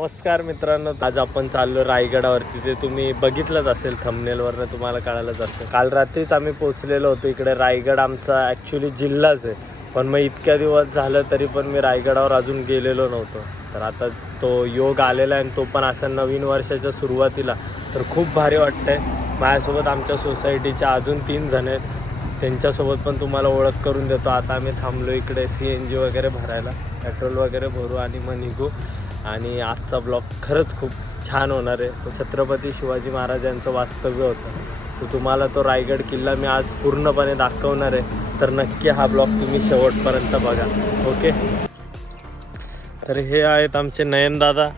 नमस्कार मित्रांनो. आज आपण चाललो रायगडावरती. ते तुम्ही बघितलंच असेल थंबनेलवरनं तुम्हाला कळालंच असेल. काल रात्रीच आम्ही पोहोचलेलो होतो. इकडे रायगड आमचा ॲक्च्युली जिल्हाच आहे. पण मग इतक्या दिवस झालं तरी पण मी रायगडावर अजून गेलेलो नव्हतो. तर आता तो योग आलेला आहे आणि तो पण असं नवीन वर्षाच्या सुरुवातीला. तर खूप भारी वाटतंय. माझ्यासोबत आमच्या सोसायटीच्या अजून तीन जण आहेत. त्यांच्यासोबत पण तुम्हाला ओळख करून देतो. आता आम्ही थांबलो इकडे सी एन जी वगैरे भरायला. पेट्रोल वगैरे भरू आणि मग निघू. आणि आजचा ब्लॉग खरंच खूप छान होणार आहे. तो छत्रपती शिवाजी महाराजांचं वास्तव्य होतं. सो तुम्हाला तो रायगड किल्ला मी आज पूर्णपणे दाखवणार आहे. तर नक्की हा ब्लॉग तुम्ही शेवटपर्यंत बघा. ओके तर हे आहेत आमचे नयनदादा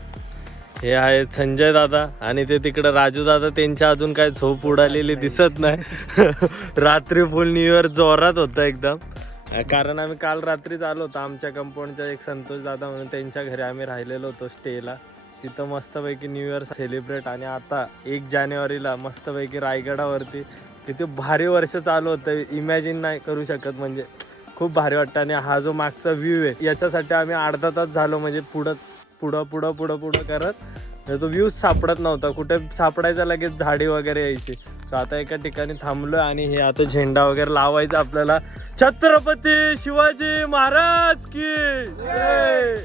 हे आहेत संजय दादा आणि ते तिकडं राजू दादा त्यांच्या अजून काय झोप उडालेली दिसत नाही. रात्री फुल न्यू इयर जोरात होतं एकदम. कारण आम्ही काल रात्रीच आलो होतो. आमच्या कंपाऊंडच्या एक संतोष दादा म्हणून त्यांच्या घरी आम्ही राहिलेलो होतो स्टेला. तिथं मस्तपैकी न्यू इयर सेलिब्रेट आणि आता एक जानेवारीला मस्तपैकी रायगडावरती तिथे भारी वर्ष चालू होतं. इमॅजिन नाही करू शकत म्हणजे. खूप भारी वाटतं आणि हा जो मागचा व्ह्यू आहे याच्यासाठी आम्ही अर्धा तास झालो म्हणजे पुढं पुढं पुढं पुढं पुढं करत. तो व्ह्यूज सापडत नव्हता. कुठे सापडायचा लगेच झाडी वगैरे यायची. सो आता एका ठिकाणी थांबलो आणि हे आता झेंडा वगैरे लावायचा आपल्याला. छत्रपती शिवाजी महाराज की जय!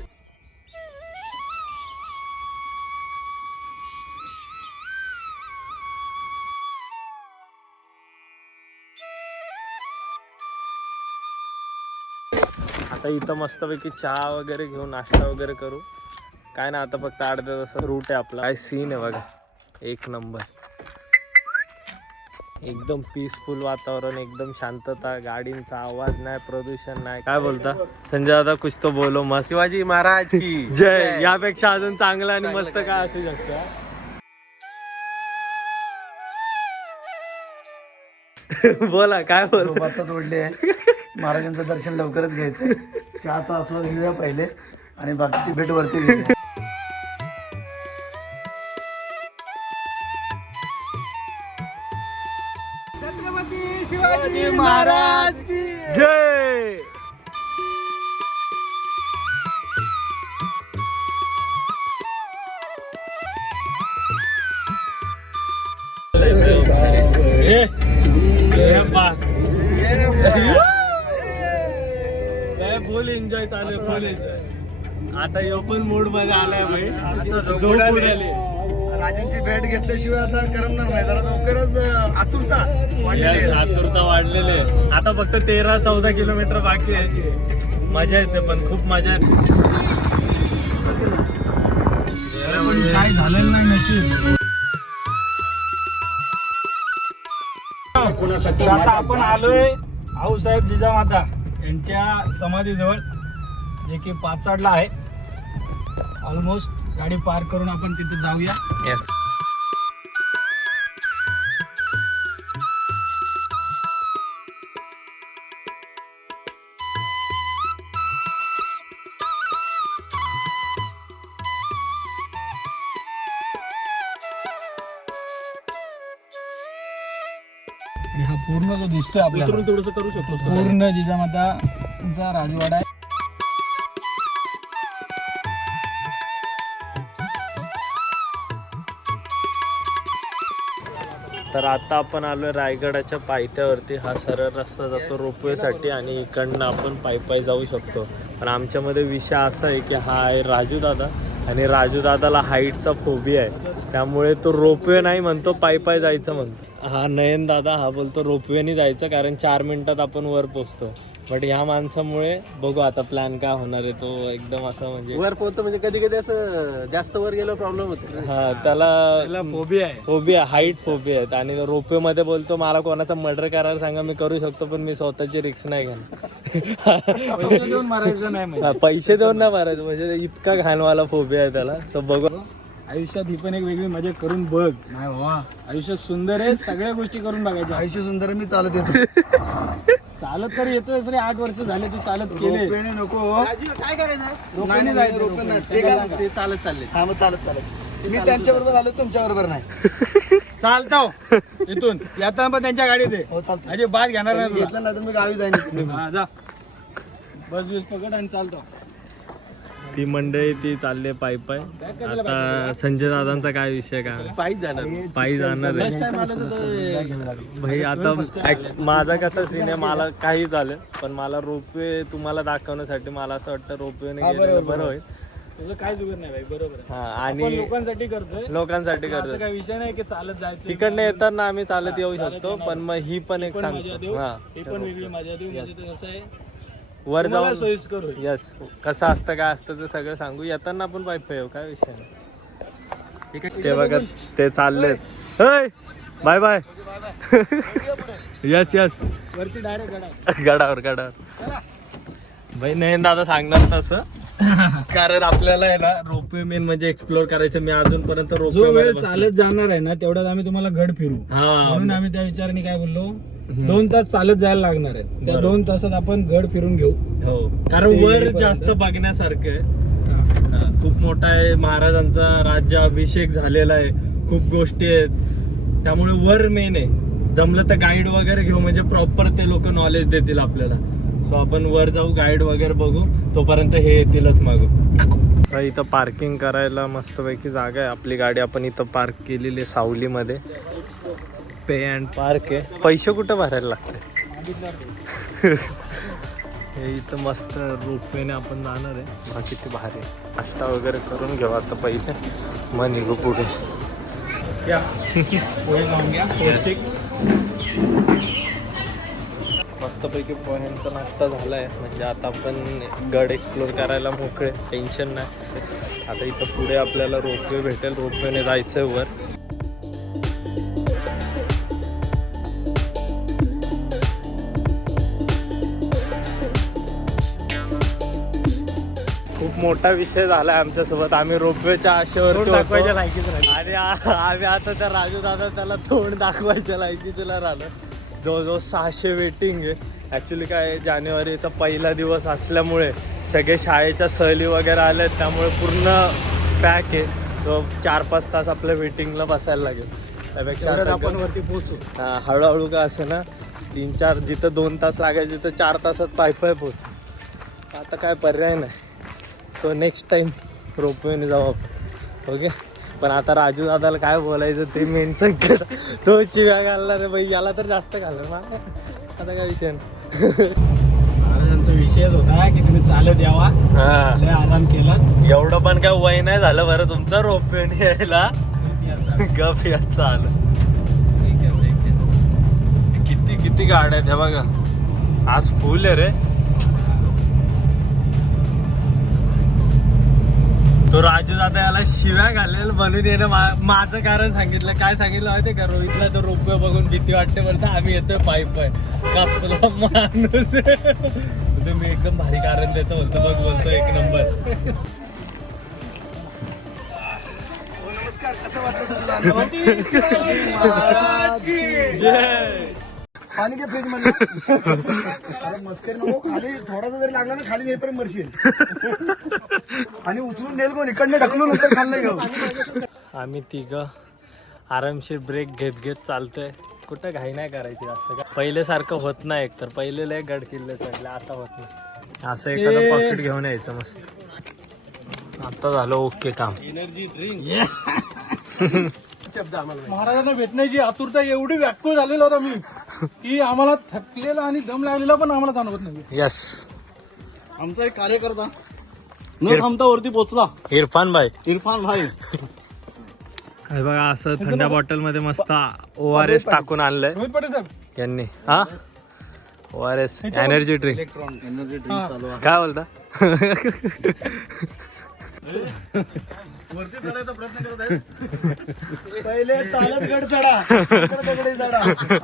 आता इथं मस्तपैकी चहा वगैरे घेऊन नाश्ता वगैरे करू. काय ना आता फक्त अर्ध्या तसं रूट आहे आपला. काय सीन आहे बघा. एक नंबर एकदम पीसफुल वातावरण एकदम शांतता गाडींचा आवाज नाही प्रदूषण नाही काय बोलता? संजय दादा कुछ तो बोलो मस्त. शिवाजी महाराज की. जय. यापेक्षा अजून चांगलं आणि मस्त काय असू शकतं? बोला काय बोल? ओढले आहे. महाराजांचं दर्शन लवकरच घ्यायचं चहाचा आस्वाद घेऊया पहिले आणि बाकीची भेट वरती फुल एन्जॉय चालू फुल एन्जॉय आता यो पण मूडमध्ये आलाय भाई. झोप उडाली राजांची भेट घेतल्याशिवाय आता करमणार नाही. जरा लवकरच आतुरता वाढलेली आहे. आतुरता वाढलेली आहे. आता फक्त तेरा चौदा किलोमीटर बाकी आहे. मजा येते पण खूप मजा येते. पण काय झालेलं नाही नशीब. तर आता आपण आलोय आऊसाहेब जिजामाता यांच्या समाधीजवळ जे की पाचाडला आहे. ऑलमोस्ट गाडी पार्क करून आपण तिथे जाऊया. येस दिसतोय आपल्याला. थोडस करू शकतो पूर्ण जिजामाताचा राजवाडा आहे. तर आता आपण आलोय रायगडाच्या पायथ्यावरती. हा सरळ रस्ता जातो रोपवेसाठी आणि इकडनं आपण पायी पायी जाऊ शकतो. पण आमच्यामध्ये विषय असा आहे की हा आहे राजू दादा आणि राजू दादाला हाईटचा फोबिया आहे. त्यामुळे तो रोपवे नाही म्हणतो पायी पायी जायचं म्हणतो. हा नयन दादा हा बोलतो रोपवेने जायचं कारण चार मिनिटात आपण वर पोचतो बट ह्या माणसामुळे बघू आता प्लॅन काय होणार आहे तो एकदम असं म्हणजे वर पोहतो म्हणजे कधी कधी असं जास्त वर गेलो प्रॉब्लेम होतो. हा त्याला फोबिया आहे. फोबिया हाईट फोबिया आहेत. आणि रोपवे मध्ये बोलतो मला कोणाचा मर्डर करायला सांगा मी करू शकतो पण मी स्वतःची रिक्स नाही घेणार. पैसे देऊन मारायचं नाही म्हणजे. हा, पैसे देऊन नाही मारायचं म्हणजे इतका घाणवाला फोबिया आहे त्याला. तर बघू. आयुष्यात ही पण एक वेगळी मजा करून बघ. नाही बाबा. आयुष्य सुंदर आहे सगळ्या गोष्टी करून बघायच्या. आयुष्य सुंदर आहे, मी चालत येतो. चालत तर येतोय रे आठ वर्ष झाले तू चालत केले रोपवेने नको हो. काय करायचं नाही, नाही, नाही, रोपवे नाही. ते काय- ते चालत चालले. हा मग चालत चालत. मी त्यांच्या बरोबर आलो तुमच्या बरोबर नाही. चालतो. इथून. येताना पण त्यांच्या गाडीत आहे. हो चालतं अजय बाद घेणार नाही तुला. घेतलं नाही तर मी गावी जाईन. हा जा. बस बीस पकड आणि चालतो. ती मंडळी ती चालली पायी पाय आता संजय दादांचा काय विषय काय पायीच जाणार. पायी जाणार आहे. नेक्स्ट टाइम आलं तर तो- भाई आता माझा कसा सीन आहे मला काही झालं पण मला रोपवे तुम्हाला दाखवण्यासाठी मला असं वाटतं रोपवेने गेलेलं बरं होईल. तुझं काय चुकत नाही बरोबर हा आणि लोकांसाठी करतोय. लोकांसाठी असं करतो काय विषय नाही की चालत जायचं तिकडनं येताना आम्ही चालत येऊ शकतो पण मग ही पण एक सांगतो. हा. ही पण वेगळी मजा देऊ. म्हणजे कसं आहे वर जाऊन सोयीस्कर होईल. यस कसं असतं काय असतं ते सगळं सांगू. येताना आपण पाईप येऊ काय विषय नाही. ते बघा ते चाललेत. Bye bye. यस यस वरती डायरेक्ट गडा गडावर गडावर. भाई नाही दादा सांगणार तसं कारण आपल्याला आहे ना रोपवे मेन म्हणजे एक्सप्लोर करायचं. मी अजूनपर्यंत रोपवे वेळ चालत जाणार आहे ना तेवढ्यात आम्ही तुम्हाला गड फिरू. म्हणून आम्ही त्या विचाराने काय बोललो दोन तास चालत जायला लागणार आहे. त्या दोन तासात आपण गड फिरून घेऊ. हो. कारण वर. जास्त बघण्यासारखं आहे. खूप मोठा आहे. महाराजांचा राज्याभिषेक झालेला आहे. खूप गोष्टी आहेत. त्यामुळे वर मेन आहे. जमलं तर गाईड वगैरे घेऊ. म्हणजे प्रॉपर ते लोक नॉलेज देतील आपल्याला. सो आपण वर जाऊ गाईड वगैरे बघू. तोपर्यंत हे येतीलच मागू. इथं पार्किंग करायला मस्तपैकी जागा आहे. आपली गाडी आपण इथं पार्क केलेली आहे सावलीमध्ये. पे अँड पार्क आहे. पैसे कुठं भरायला लागते? हे इथं मस्त रोपवेने आपण जाणार आहे. बाकी ते भारी. नाश्ता वगैरे करून घेऊ आता पहिले. मग निघू पुढे. या. पोहे खाऊन घ्या. पौष्टिक. मस्तपैकी पोह्यांचा नाश्ता झाला आहे म्हणजे आता आपण गड एक्सप्लोर करायला मोकळे. टेन्शन नाही. आता इथं पुढे आपल्याला रोपवे भेटेल. रोपवेने जायचं आहे वर. मोठा विषय झाला आमच्यासोबत. आम्ही रोपवेच्या आशेवर दाखवायच्या लायकीचं राहिलो. आणि आम्ही आता त्या राजू दादा त्याला तोंड दाखवायच्या लायकीला राहिलं. जवळजवळ सहाशे वेटिंग आहे. ॲक्च्युली काय जानेवारीचा पहिला दिवस असल्यामुळे सगळे शाळेच्या सहली वगैरे आल्या आहेत त्यामुळे पूर्ण पॅक आहे. तो चार पाच तास आपल्या वेटिंगला बसायला लागेल. त्यापेक्षा आपण वरती पोहोचू. हा, हळूहळू का असं ना तीन चार जिथं दोन तास लागायचे तिथं चार तासात पाय पाय पोहोच. आता काय पर्याय नाही. सो नेक्स्ट टाइम रोपवेने जाऊ आपण ओके पण आता राजू दादाला काय बोलायचं ते मेन संकट. तो चिव्या घालणार आहे बाई याला तर जास्त घालणार ना. आता काय विषय नाही. महाराजांचा विषयच होता की तुम्ही चालत यावा. हा. लय आराम केला. एवढं पण काय वय नाही झालं बरं तुमचं रोपवेने यायला. गप ठीक आहे किती किती गाड्या आहेत बघा. आज फुल आहे रे. तो राजू दादा याला शिव्या घालेल म्हणून येणं मा- माझं कारण सांगितलं. काय सांगितलं माहिती का? रोहितला तो रोपवे बघून भीती वाटते म्हणतं आम्ही येतोय पाईप पाय कसला माणूस मी एकदम भारी कारण देतो. म्हणतो बघ बोलतो एक नंबर. नमस्कार. कसं जय. पाणी घे फ्रीजमध्ये अरे मस्कर नको खाली थोडासा जरी लागला ना खाली नेपर्यंत मरशील. आणि उचलून नेल कोण इकडनं ढकलून नंतर खाल्लं घेऊ. आम्ही तिघं आरामशीर ब्रेक घेत घेत चालतोय. कुठं घाई नाही करायची असं का? पहिले सारखं होत नाही एकतर. पहिले लय गड किल्ले चढले आता होत नाही. असं एखादं पॉकेट घेऊन यायचं मस्त. आता झालं ओके काम. महाराजांना भेटण्याची आतुरता एवढी व्याकुळ झालेला होता मी की आम्हाला थकलेला आणि दम लागलेला पण आम्हाला जाणवत नाही. यस आमचा एक कार्यकर्ता. न थांबता वरती पोहोचला. इरफान भाई. इरफान भाई. हे बघा असं थंड्या बॉटलमध्ये मस्त ओ आर एस टाकून आणलंय. रोहित पाटील साहेब. यांनी. हा? O R S energy drink energy drink चालू आहे. काय बोलता? वरती चढायचा प्रयत्न करत आहे पहिले चालत गड चढा नंतर दगडी चढा.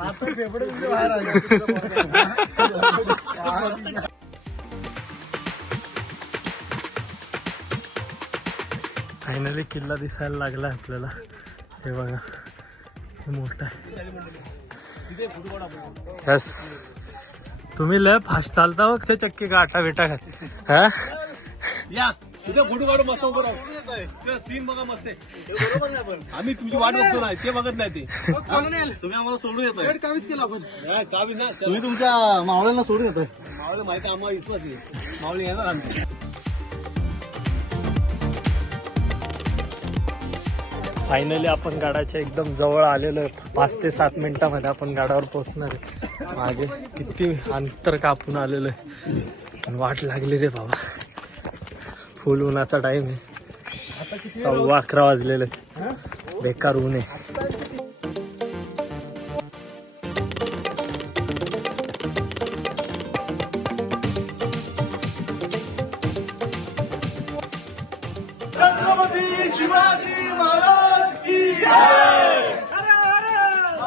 आता फेफडे तुमचे बाहेर आले. फायनली किल्ला दिसायला लागला आपल्याला. हे बघा हे मोठा यस तुम्ही लय फास्ट चालता बघ ते चक्की का आटा बिटा खात? हा? तुझ्या फोटो काढून मस्त उभं राहू. सीन बघा मस्त बरोबर आम्ही तुमची वाट बघतो नाही ते बघत नाही ते. तुम्ही आम्हाला सोडून येतोय कावीच केला आपण. कावी ना तुम्ही तुमच्या मावळ्यांना सोडून येतोय. मावळे माहिती आम्हाला विश्वास आहे. मावळे येणार आम्ही. फायनली आपण गाडाच्या एकदम जवळ आलेलो आहे पाच ते सात मिनिटामध्ये आपण गाडावर पोहोचणार आहे. मागे किती अंतर कापून आलेलं आहे. वाट लागली रे बाबा. फुल उन्हाचा टाइम आहे. सव्वा अकरा वाजलेले बेकार ऊन आहे.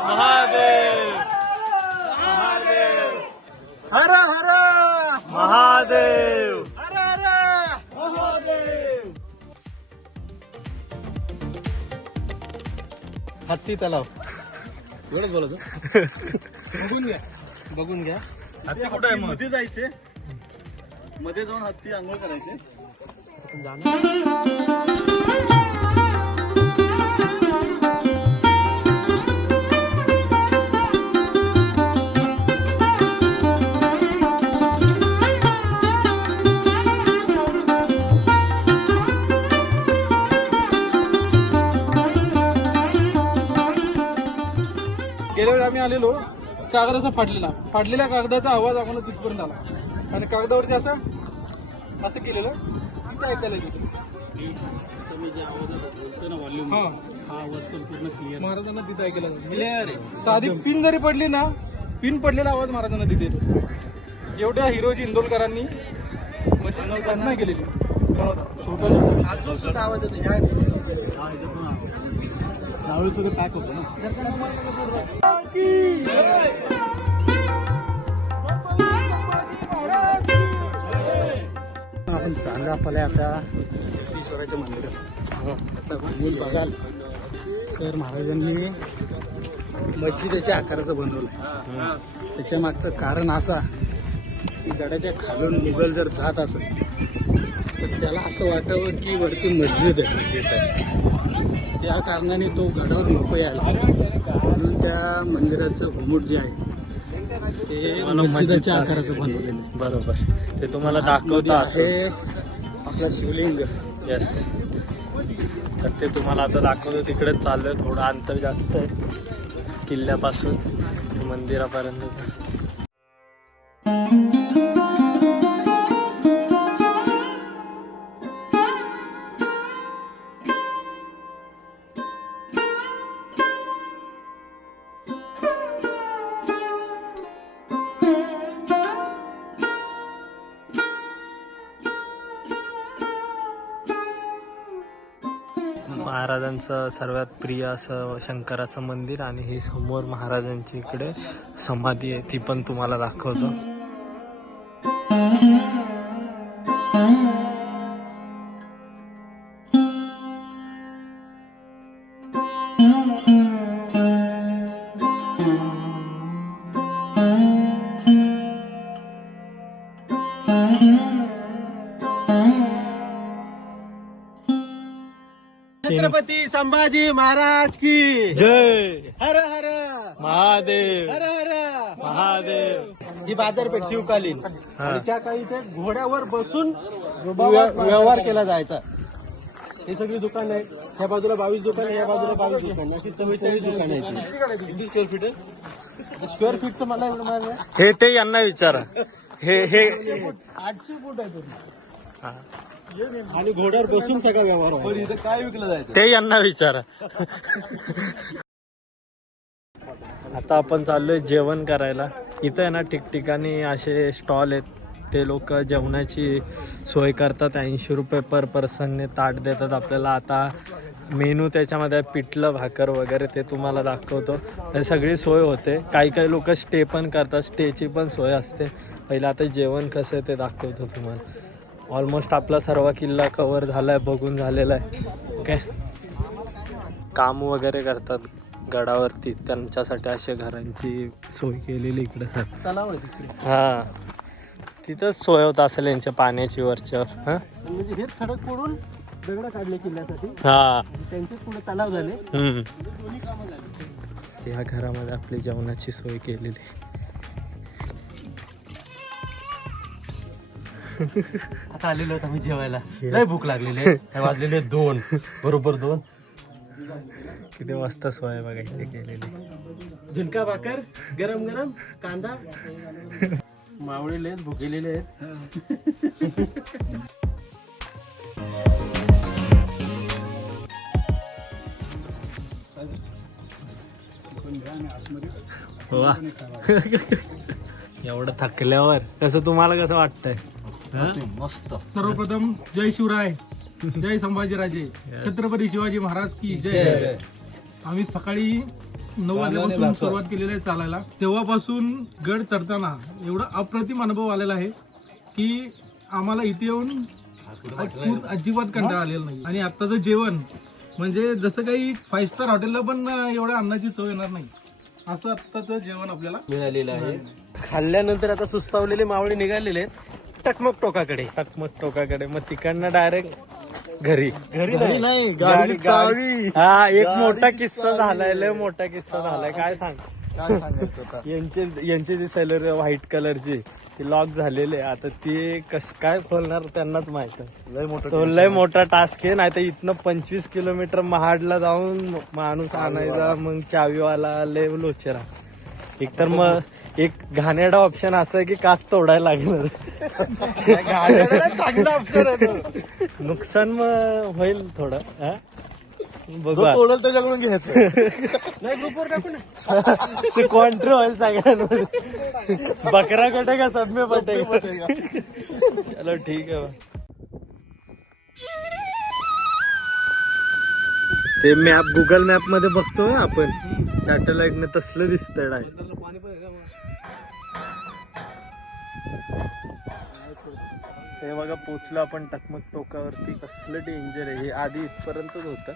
महादेव हर हर! महादेव! हत्ती तलाव. एवढंच बोलायचं? बघून घ्या. बघून घ्या. हत्ती कुठं आहे मध्ये जायचे. मध्ये जाऊन हत्ती आंघोळ करायचे. आम्ही आलेलो कागद असा फाडलेला फाडलेल्या कागदाचा आवाज आम्हाला तिथपर्यंत आला. आणि कागदावरती असं असं केलेलं. तिथे ऐकायला येत. हा. महाराजांना तिथे ऐकायला. साधी पिन जरी पडली ना पिन पडलेला आवाज महाराजांना तिथे येतो. एवढ्या हिरोजी इंदोलकरांनी म्हणजे केलेली आवाज येतो. त्यावेळी सगळं पॅक होतं ना. आपण चांगला आपल्या आता जगदीश्वराच्या मंदिरात मूल बघाल. तर महाराजांनी मस्जिदेच्या आकाराचं बनवलं. त्याच्या मागचं कारण असा की गडाच्या खालून मुघल जर जात असेल तर त्याला असं वाटावं की वरती मस्जिद आहे. त्या कारणाने तो गडावर नको यायला म्हणून त्या मंदिराचं घुमुट जे आहे ते आकाराचं बनवलेलं आहे. बरोबर. ते तुम्हाला दाखवता आहे आपला शिवलिंग. येस तर ते तुम्हाला आता दाखवतो. तिकडेच चाललोय. थोडं अंतर जास्त आहे. किल्ल्यापासून ते असं सर्वात प्रिय असं शंकराचं मंदिर आणि हे समोर महाराजांची इकडे समाधी आहे ती पण तुम्हाला दाखवतो. छत्रपती संभाजी महाराज की. जय. हर हर. महादेव. हर हर. महादेव. ही बाजारपेठ शिवकालीन. आणि त्या काळी इथे घोड्यावर बसून व्य- व्यवहार केला जायचा. हे सगळी दुकान आहेत. ह्या बाजूला बावीस दुकान या बाजूला बावीस दुकान. अशी चव्वेचाळीस दुकान आहेत किती स्क्वेअर फीट आहे स्क्वेअर फीट तर मला एवढं माहिती आहे हे ते यांना विचारा. हे हे आठशे फूट आहे हा. आणि घोड्यावर बसून सगळा व्यवहार पण इथे काय विकलं जायचं? ते यांना विचारा. आता आपण चाललोय जेवण करायला. इथं आहे ना ठिकठिकाणी असे स्टॉल आहेत. ते लोक जेवणाची सोय करतात. ऐंशी रुपये पर पर्सनने ताट देतात आपल्याला. आता मेनू त्याच्यामध्ये पिठलं भाकर वगैरे ते तुम्हाला दाखवतो. हे सगळी सोय होते. काही काही लोक स्टे पण करतात. स्टेची पण सोय असते. पहिलं आता जेवण कसं आहे ते दाखवतो तुम्हाला. ऑलमोस्ट आपला सर्व किल्ला कवर झाला आहे बघून झालेला आहे. ओके काम वगैरे करतात गडावरती त्यांच्यासाठी अशा घरांची सोय केलेली इकडे सर. तलाव आहे तिकडे. हां. तिथंच सोय होत असेल यांच्या पाण्याची वरच्यावर हां? म्हणजे हेच खडक पडून दगड काढले किल्ल्यासाठी. हां. त्यांचे पुढे तलाव झाले. हम्म. या घरामध्ये आपली जेवणाची सोय केलेली आहे. आता आलेलो आहोत आम्ही जेवायला. लय भूक लागलेली आहे. वाजलेले दोन. बरोबर दोन. किती मस्त सोय बघा इथे केलेली. झुणका भाकर गरम गरम कांदा. मावळेले आहेत भुकेलेले आहेत. वा. एवढं थकल्यावर. कसं तुम्हाला कसं वाटतंय? मस्त. सर्वप्रथम जय शिवराय जय संभाजीराजे. छत्रपती शिवाजी महाराज की जय. आम्ही सकाळी नऊ वाजल्यापासून सुरुवात केलेली आहे चालायला. तेव्हापासून गड चढताना एवढा अप्रतिम अनुभव आलेला आहे की आम्हाला इथे येऊन खूप अजिबात कंटाळा आलेला नाही. आणि आत्ताचं जेवण म्हणजे जसं काही फाईव्ह स्टार हॉटेलला पण एवढ्या अन्नाची चव येणार नाही. असं आत्ताचं जेवण आपल्याला मिळालेलं आहे. खाल्ल्यानंतर आता सुस्तावलेले मावळे निघालेले आहेत. टकमक टोकाकडे. टकमक टोकाकडे. मग तिकडनं डायरेक्ट घरी. घरी नाही. गाडी चावी. हा एक मोठा किस्सा झालाय लय मोठा किस्सा झालाय. काय सांग? काय सांगायचं यांचे यांचे जे सेलर व्हाईट कलरची ती लॉक झालेले आता ते कस काय खोलणार त्यांनाच माहीत आहे. लय मोठं तो लय मोठा टास्क आहे. नाही तर इथनं पंचवीस किलोमीटर महाडला जाऊन माणूस आणायचा मग चावीवाला लय लोचेरा. एक तर मग एक घाणेरडा ऑप्शन असं आहे की काच तोडायला लागणार. चांगला ऑप्शन आहे तो. नुकसान मग होईल थोडं हा? बघू जो तोडेल त्याच्याकडून घ्यायचं. नाही ग्रुपवर टाकू ना. कॉन्ट्री होईल सगळ्यांमध्ये बकरा कटे का सब में पटेगा चलो ठीक आहे. ते मॅप गुगल मॅपमध्ये बघतो ना आपण. सॅटेलाइट ने तसलं दिसतंय डाय हे बघा पोचलो आपण टकमक टोकावरती. कसलं डेंजर आहे. हे आधी इथपर्यंतच होतं.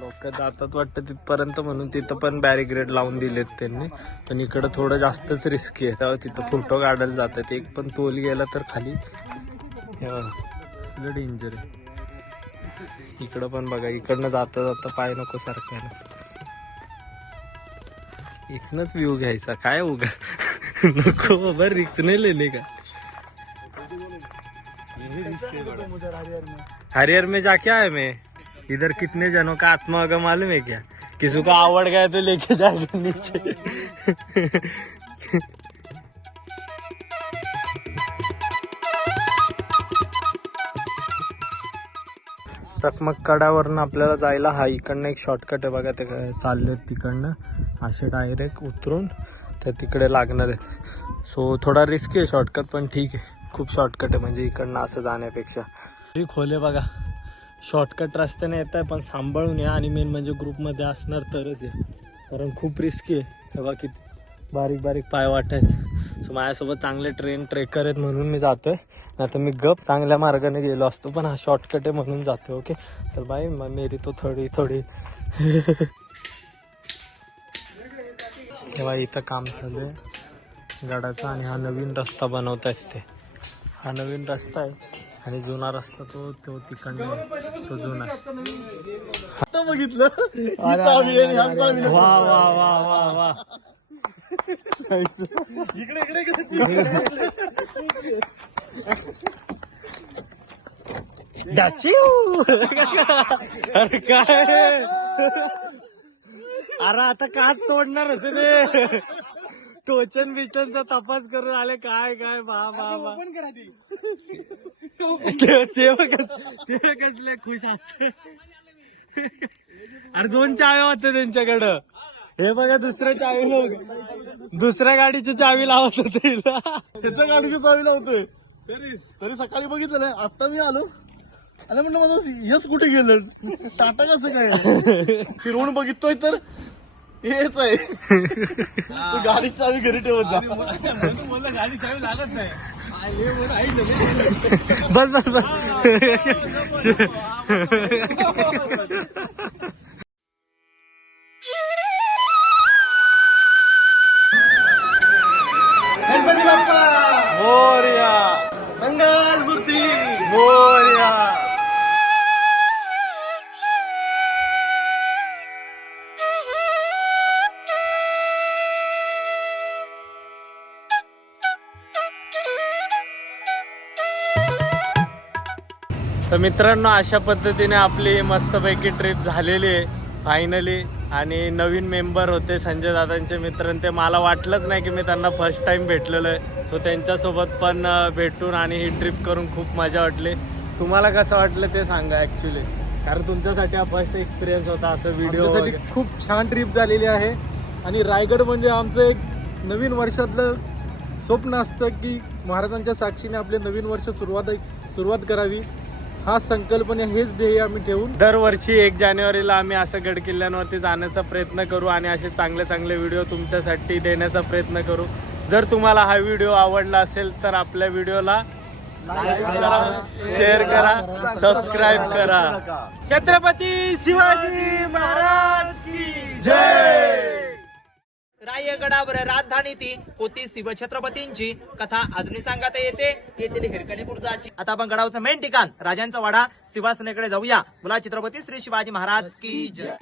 लोक जातात वाटतं तिथपर्यंत म्हणून. तिथं पण बॅरिग्रेड लावून दिलेत त्यांनी. पण इकडं थोडं जास्तच रिस्की आहे. त्यावर तिथं फोटो काढायला जातात. एक पण तोल गेला तर खाली. कसलं डेंजर आहे. इकडं पण बघा इकडनं जाता जाता पाय नको सारख्याला इथनच व्ह्यू घ्यायचा. काय उगा नको बाबा रिक्स नाही लेले का? हरियर में जाके आए मैं। इधर कितने जनों का आत्मा होगा मालूम है क्या? किसी को आवड़ गया तो लेके जाएगा नीचे। टकमक कडावरनं आपल्याला जायला हा इकडनं एक शॉर्टकट आहे बघा ते काय चालले तिकडनं. असे डायरेक्ट उतरून तर तिकडे लागणार आहेत. सो थोडा रिस्की आहे शॉर्टकट पण ठीक आहे. खूप शॉर्टकट आहे म्हणजे इकडनं असं जाण्यापेक्षा. तरी खोले बघा. शॉर्टकट रस्त्याने येत आहे पण सांभाळून या. आणि मेन म्हणजे ग्रुपमध्ये असणार तरच आहे. कारण खूप रिस्की आहे. तेव्हा किती बारीक बारीक पाय वाटायचं सो माझ्यासोबत चांगले ट्रेन ट्रेकर आहेत म्हणून मी जातोय. नाही तर मी गप चांगल्या मार्गाने गेलो असतो पण हा शॉर्टकट आहे म्हणून आहे ओके चल बाई मेरी तो थोडी थोडी. तेव्हा इथं काम चालू आहे गडाचा आणि हा नवीन रस्ता बनवत आहेत ते. हा नवीन रस्ता आहे आणि जुना रस्ता तो तो तिकडनं आहे. तो जुना आता बघितलं? वा वा वा वा वा. इकडे इकडे अरे काय? अरे आता काच तोडणार होते ते. टोचन बिचनचा तपास करून आले काय काय बा बा बा. कस- कसले खुश असते. अरे दोन चाव्या होत्या त्यांच्याकडं. हे बघा दुसऱ्या चावी बघ. दुसऱ्या गाडीची चावी लावत होते. त्याच्या गाडीची चावी लावतोय. तरी सकाळी बघितलं नाही आता मी आलो. आणि म्हणलं माझं हेच कुठे गेलं? टाटा कसं काय? फिरवून बघितोय तर. हेच आहे. तू गाडीची चावी घरी ठेवत जा. गाडी चावी लागत नाही. बस बस बस. तर मित्रांनो अशा पद्धतीने आपली मस्तपैकी ट्रिप झालेली आहे फायनली आणि नवीन मेंबर होते संजय दादांचे मित्र ते मला वाटलंच नाही की मी त्यांना फर्स्ट टाइम भेटलेलो आहे. सो त्यांच्यासोबत पण भेटून आणि ही ट्रिप करून खूप मजा वाटली. तुम्हाला कसं वाटलं ते सांगा ॲक्च्युली कारण तुमच्यासाठी हा फर्स्ट एक्सपिरियन्स होता असं व्हिडिओ खूप छान ट्रिप झालेली आहे. आणि रायगड म्हणजे आमचं एक नवीन वर्षातलं स्वप्न असतं की महाराजांच्या साक्षीने आपले नवीन वर्ष सुरुवात सुरुवात करावी. हा संकल्पना हेच ध्येय आम्ही ठेवून दरवर्षी एक जानेवारीला आम्ही असं गड किल्ल्यांवरती जाण्याचा प्रयत्न करू आणि असे चांगले चांगले व्हिडिओ तुमच्यासाठी देण्याचा प्रयत्न करू. जर तुम्हाला हा व्हिडिओ आवडला असेल तर आपल्या व्हिडिओला शेअर करा सबस्क्राईब करा. छत्रपती शिवाजी महाराज की जय! रायगडावर राजधानी ती होती शिवछत्रपतींची. कथा अजूनही सांगता येते. येथील हिरकणी बुरुजाची. आता आपण गडावचं मेन ठिकाण राजांचा वाडा शिवासनेकडे जाऊया. मुला छत्रपती श्री शिवाजी महाराज की जय.